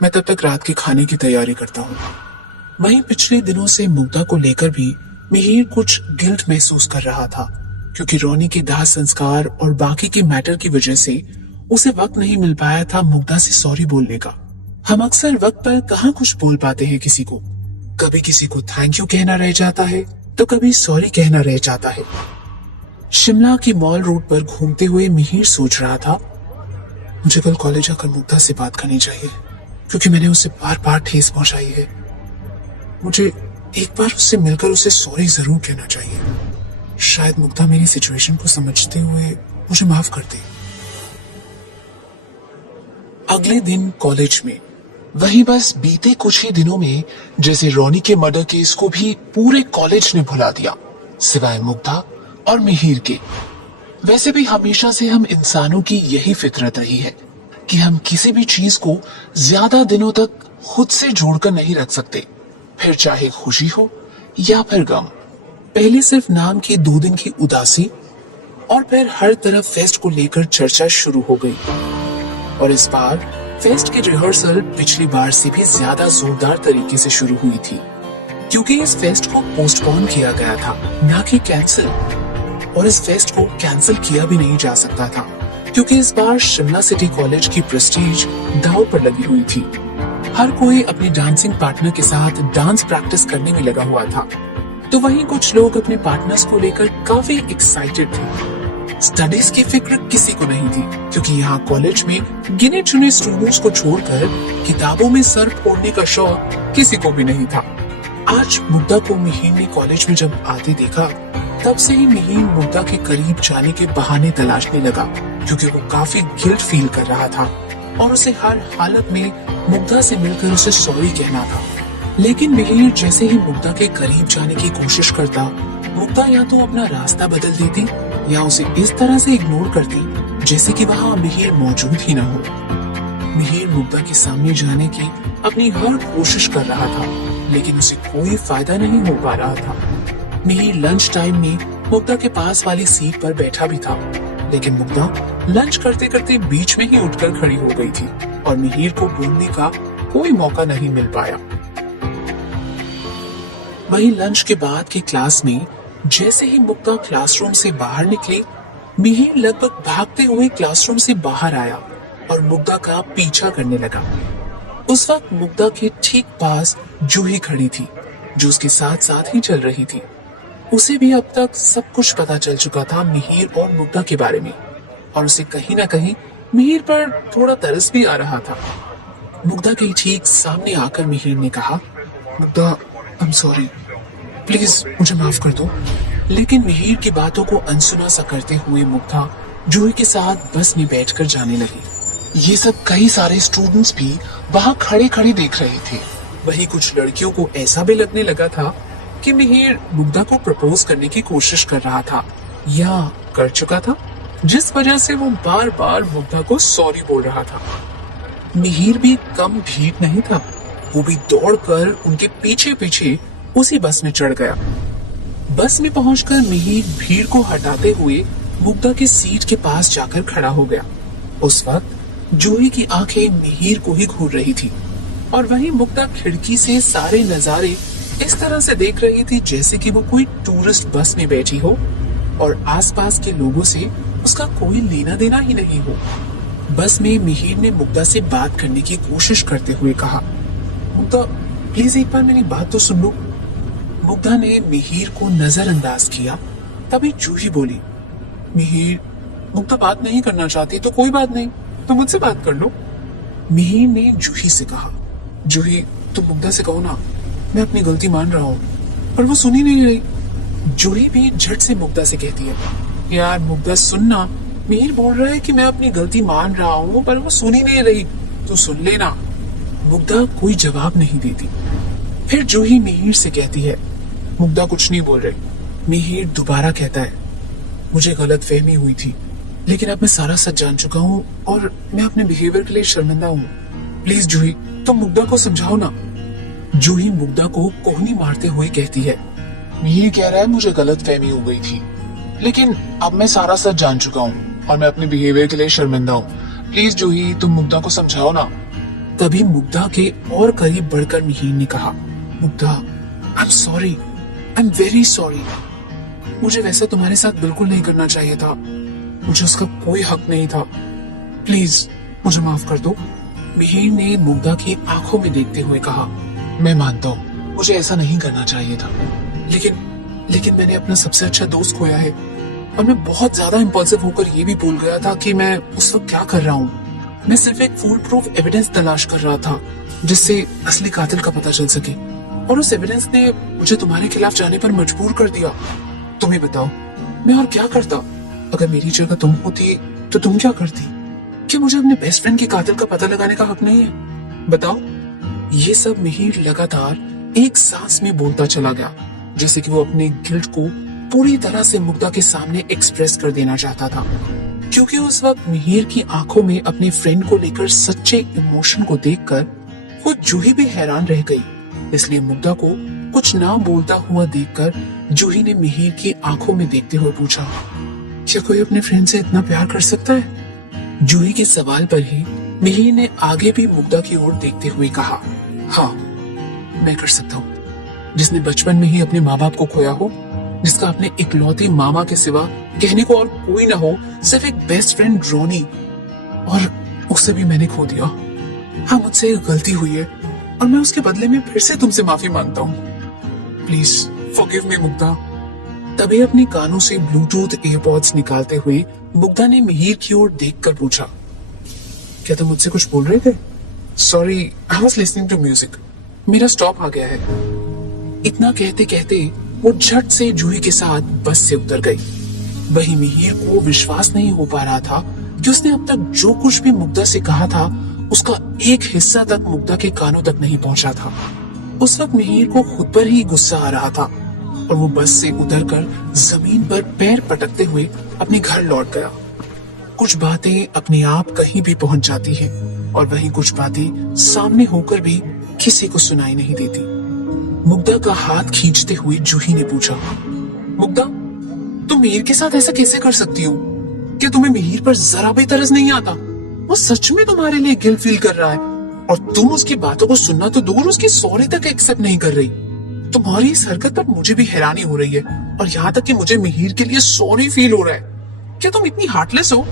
मैं तब तक रात के खाने की तैयारी करता हूँ। वहीं पिछले दिनों से मुग्धा को लेकर भी मिहिर कुछ गिल्ट महसूस कर रहा था, क्योंकि रोनी के दाह संस्कार और बाकी के मैटर की वजह से उसे वक्त नहीं मिल पाया था मुग्धा से सॉरी बोलने का। हम अक्सर वक्त पर कहाँ कुछ बोल पाते हैं किसी को। कभी किसी को थैंक यू कहना रह जाता है तो कभी सॉरी कहना रह जाता है। शिमला की मॉल रोड पर घूमते हुए मिहिर सोच रहा था, मुझे कल कॉलेज आकर मुग्धा से बात करनी चाहिए, क्योंकि मैंने उसे बार बार ठेस पहुंचाई है। मुझे एक बार उससे मिलकर उसे सॉरी जरूर कहना चाहिए। शायद मुग्धा मेरी सिचुएशन को समझते हुए मुझे माफ कर दे। अगले दिन कॉलेज में वही बस बीते कुछ ही दिनों में जैसे रोनी के मर्डर केस को भी पूरे कॉलेज ने भुला दिया, सिवाय मुग्धा और मिहिर के। वैसे भी हमेशा से हम इंसानों की यही फितरत रही है कि हम किसी भी चीज को ज्यादा दिनों तक खुद से जोड़कर नहीं रख सकते, फिर चाहे खुशी हो या फिर गम। पहले सिर्फ नाम की 2 दिन की उदासी, और फिर हर तरफ फेस्ट को लेकर चर्चा शुरू हो गई। और इस बार फेस्ट की रिहर्सल पिछली बार से भी ज्यादा जोरदार तरीके से शुरू हुई थी, क्योंकि इस फेस्ट को पोस्टपोन किया गया था, ना कि कैंसिल। और इस फेस्ट को कैंसिल किया भी नहीं जा सकता था, क्योंकि इस बार शिमला सिटी कॉलेज की प्रेस्टीज दांव पर लगी हुई थी। हर कोई अपने डांसिंग पार्टनर के साथ डांस प्रैक्टिस करने में लगा हुआ था, तो वहीं कुछ लोग अपने पार्टनर्स को लेकर काफी एक्साइटेड थे। स्टडीज की फिक्र किसी को नहीं थी, क्योंकि यहाँ कॉलेज में गिने चुने स्टूडेंट्स को छोड़कर किताबों में सर फोड़ने का शौक किसी को भी नहीं था। आज मुग्धा को मिहिर ने कॉलेज में जब आते देखा, तब से ही मिहिर मुग्धा के करीब जाने के बहाने तलाशने लगा, क्योंकि वो काफी गिल्ट फील कर रहा था और उसे हर हालत में मुग्धा से मिलकर उसे सॉरी कहना था। लेकिन मिहिर जैसे ही मुग्धा के करीब जाने की कोशिश करता, मुग्धा या तो अपना रास्ता बदल देती या उसे इस तरह से इग्नोर करती जैसे कि वहाँ मिहिर मौजूद ही न हो। मिहिर मुग्धा के सामने जाने की अपनी हर कोशिश कर रहा था, लेकिन उसे कोई फायदा नहीं हो पा रहा था। मिहिर लंच टाइम में मुग्धा के पास वाली सीट पर बैठा भी था, लेकिन मुग्धा लंच करते करते बीच में ही उठकर खड़ी हो गई थी और मिहिर को बोलने का कोई मौका नहीं मिल पाया। वहीं लंच के बाद की क्लास में जैसे ही मुग्धा क्लासरूम से बाहर निकली, मिहिर लगभग भागते हुए क्लासरूम से बाहर आया और मुग्धा का पीछा करने लगा। उस वक्त मुग्धा के ठीक पास जूही खड़ी थी, जो उसके साथ साथ ही चल रही थी। उसे भी अब तक सब कुछ पता चल चुका था मिहिर और मुग्धा के बारे में, और उसे कहीं ना कहीं मिहिर पर थोड़ा तरस भी आ रहा था। मुग्धा के ठीक सामने आकर मिहिर ने कहा, मुग्धा, आई एम सॉरी, प्लीज मुझे माफ कर दो। लेकिन मिहिर की बातों को अनसुना सा करते हुए मुग्धा जूही के साथ बस में बैठकर जाने लगी। ये सब कई सारे स्टूडेंट्स भी वहां खड़े खड़े देख रहे थे। वहीं कुछ लड़कियों को ऐसा भी लगने लगा था कि मिहिर मुग्धा को प्रपोज करने की कोशिश कर रहा था या कर चुका था, जिस वजह से वो बार बार मुग्धा को सॉरी बोल रहा था। मिहिर भी कम भीड़ नहीं था, वो भी दौड़कर उनके पीछे पीछे उसी बस में चढ़ गया। बस में पहुंचकर मिहिर भीड़ को हटाते हुए मुग्धा की सीट के पास जाकर खड़ा हो गया। उस वक्त जूही की आंखें मिहिर को ही घूर रही थी, और वहीं मुग्धा खिड़की से सारे नजारे इस तरह से देख रही थी जैसे कि वो कोई टूरिस्ट बस में बैठी हो और आसपास के लोगों से उसका कोई लेना देना ही नहीं हो। बस में मिहिर ने मुग्धा से बात करने की कोशिश करते हुए कहा, मुग्धा, प्लीज एक बार मेरी बात तो सुन लो। मुग्धा ने मिहिर को नजरअंदाज किया। तभी जूही बोली, मिहिर, मुग्धा बात नहीं करना चाहती तो कोई बात नहीं, तो मुझसे बात कर लो। मिहिर ने जूही से कहा, जूही, तुम मुग्धा से कहो ना, मैं अपनी गलती मान रहा हूँ। पर वो सुन ही नहीं रही। जूही भी झट से मुग्धा से कहती है, यार मुग्धा सुनना, मिहिर बोल रहा है कि मैं अपनी गलती मान रहा हूँ पर वो सुन ही नहीं रही, तो सुन लेना। मुग्धा कोई जवाब नहीं देती। फिर जूही मिहिर से कहती है, मुग्धा कुछ नहीं बोल रही। मिहिर दोबारा कहता है, मुझे गलत फहमी हुई थी, लेकिन अब मैं सारा सच जान चुका हूँ और मैं अपने बिहेवियर के लिए शर्मिंदा हूँ। प्लीज जूही, तुम मुग्धा को समझाओ ना। जूही मुग्धा को कोहनी मारते हुए कहती है, मिहिर कह रहा है मुझे गलत फहमी हो गई थी, लेकिन अब मैं सारा सच जान चुका हूँ और मैं अपने बिहेवियर के लिए शर्मिंदा हूँ। प्लीज जूही, तुम मुग्धा को समझाओ ना। तभी मुग्धा के और करीब बढ़कर मिहिर ने कहा, मुग्धा, आई am sorry, I am very sorry. मुझे वैसा तुम्हारे साथ बिल्कुल नहीं करना चाहिए था, मुझे उसका कोई हक नहीं था, प्लीज मुझे माफ कर दो। मिहिर ने मुग्धा की आंखों में देखते हुए कहा, मैं मानता हूँ मुझे ऐसा नहीं करना चाहिए था, लेकिन मैंने अपना सबसे अच्छा दोस्त खोया है और मैं बहुत ज्यादा इम्पल्सिव होकर ये भी भूल गया था कि मैं उस वक्त क्या कर रहा हूँ। मैं सिर्फ एक फुल प्रूफ एविडेंस तलाश कर रहा था जिससे असली कातिल का पता चल सके, और उस एविडेंस ने मुझे तुम्हारे खिलाफ जाने पर मजबूर कर दिया। तुम ही बताओ, मैं और क्या करता? अगर मेरी जगह तुम होती तो तुम क्या करती? क्या मुझे अपने बेस्ट फ्रेंड के कातिल का पता लगाने का हक नहीं है? बताओ। ये सब मिहिर लगातार एक सांस में बोलता चला गया, जैसे कि वो अपने गिल्ट को पूरी तरह से मुग्धा के सामने एक्सप्रेस कर देना चाहता था, क्योंकि उस वक्त मिहिर की आंखों में अपने फ्रेंड को लेकर सच्चे इमोशन को देखकर खुद जूही भी हैरान रह गई। इसलिए मुग्धा को कुछ ना बोलता हुआ देखकर जूही ने मिहिर की आंखों में देखते हुए पूछा, क्या कोई अपने फ्रेंड से इतना प्यार कर सकता है? जूही के सवाल पर ही मिहिर ने आगे भी मुग्धा की ओर देखते हुए कहा, हाँ, मैं कर सकता हूँ। जिसने बचपन में ही अपने माँ बाप को खोया हो, जिसका अपने इकलौते मामा के सिवा कहने को और कोई ना हो, सिर्फ एक बेस्ट फ्रेंड रोनी, और उसे भी मैंने खो दिया। हाँ, मुझसे एक गलती हुई है और मैं उसके बदले में फिर से तुमसे माफी मांगता हूँ। प्लीज फॉरगिव मी मुग्धा। तभी अपने कानों से ब्लूटूथ एयरपॉड्स निकालते हुए मुग्धा ने मिहिर की ओर देखकर पूछा, क्या तुम मुझसे कुछ बोल रहे थे? Sorry, I was listening to music, मेरा स्टॉप आ गया है। इतना कहते कहते वो झट से जूही के साथ बस से उतर गई। वहीं मिहिर को विश्वास नहीं हो पा रहा था कि उसने अब तक जो कुछ भी मुग्धा से कहा था उसका एक हिस्सा तक मुग्धा के कानों तक नहीं पहुंचा था। उस वक्त मिहिर को खुद पर ही गुस्सा आ रहा था और वो बस से उतरकर जमीन पर पैर पटकते हुए अपने घर लौट गया। कुछ बातें अपने आप कहीं भी पहुंच जाती हैं और वहीं कुछ बातें सामने होकर भी किसी को सुनाई नहीं देती। मुग्धा का हाथ खींचते हुए जूही ने पूछा, मुग्धा, तुम मिहिर के साथ ऐसा कैसे कर सकती हो? क्या तुम्हें मिहिर पर जरा भी तरस नहीं आता? वो सच में तुम्हारे लिए गिल्ट फील कर रहा है और तुम उसकी बातों को सुनना तो दूर, उसकी सॉरी तक एक्सेप्ट नहीं कर रही। तुम्हारी इस हरकत पर मुझे भी हैरानी हो रही है और यहाँ तक कि मुझे मिहिर के लिए सॉरी फील हो रहा है। क्या तुम इतनी हार्टलेस हो?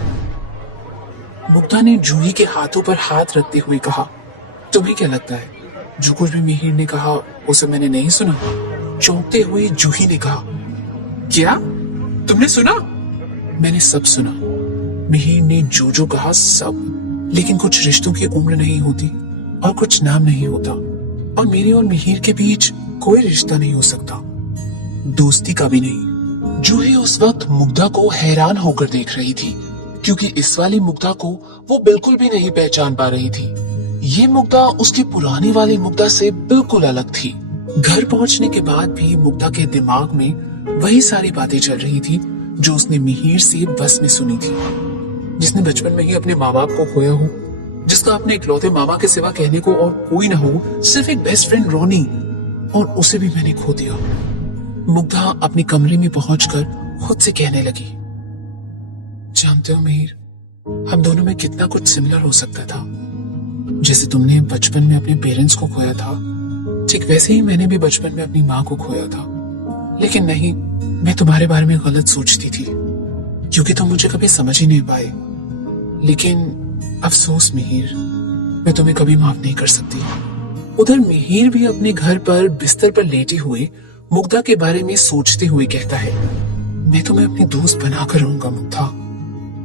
मुग्धा ने जूही के हाथों पर हाथ रखते हुए कहा, तुम्हें क्या लगता है जो कुछ भी मिहिर ने कहा उसे मैंने नहीं सुना? चौंकते हुए जूही ने कहा, क्या? तुमने सुना? मैंने सब सुना। मिहिर ने जो जो कहा सब। लेकिन कुछ रिश्तों की उम्र नहीं होती और कुछ नाम नहीं होता, और मेरे और मिहिर के बीच कोई रिश्ता नहीं हो सकता, दोस्ती का भी नहीं। जूही उस वक्त मुग्धा को हैरान होकर देख रही थी, क्योंकि इस वाली मुग्धा को वो बिल्कुल भी नहीं पहचान पा रही थी। ये मुग्धा उसकी पुरानी वाली मुग्धा से बिल्कुल अलग थी। घर पहुंचने के बाद भी मुग्धा के दिमाग में वही सारी बातें चल रही थी जो उसने मिहिर से बस में सुनी थी, जिसने बचपन में ही अपने माँ बाप को खोया हो, जिसका अपने इकलौते मामा के सिवा कहने को और कोई ना हो, सिर्फ एक बेस्ट फ्रेंड रोनी, और उसे भी मैंने खो दिया। मुग्धा अपने कमरे में पहुंचकर खुद से कहने लगी, जानते हो मिहिर, हम दोनों में कितना कुछ सिमिलर हो सकता था। जैसे तुमने बचपन में अपने पेरेंट्स को खोया था, ठीक वैसे ही मैंने भी बचपन में अपनी माँ को खोया था। लेकिन नहीं, मैं तुम्हारे बारे में गलत सोचती थी, क्योंकि तुम मुझे कभी समझ ही नहीं पाए। लेकिन अफसोस मिहिर, मैं तुम्हें कभी माफ नहीं कर सकती। उधर मिहिर भी अपने घर पर बिस्तर पर लेटे हुए मुग्धा के बारे में सोचते हुए कहता है, मैं तुम्हें अपनी दोस्त बनाकर रहूंगा मुग्धा।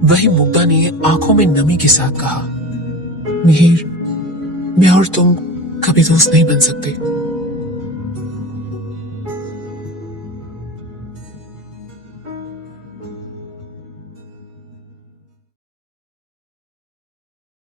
वही मुग्धा ने आंखों में नमी के साथ कहा, मिहिर, मैं और तुम कभी दोस्त नहीं बन सकते।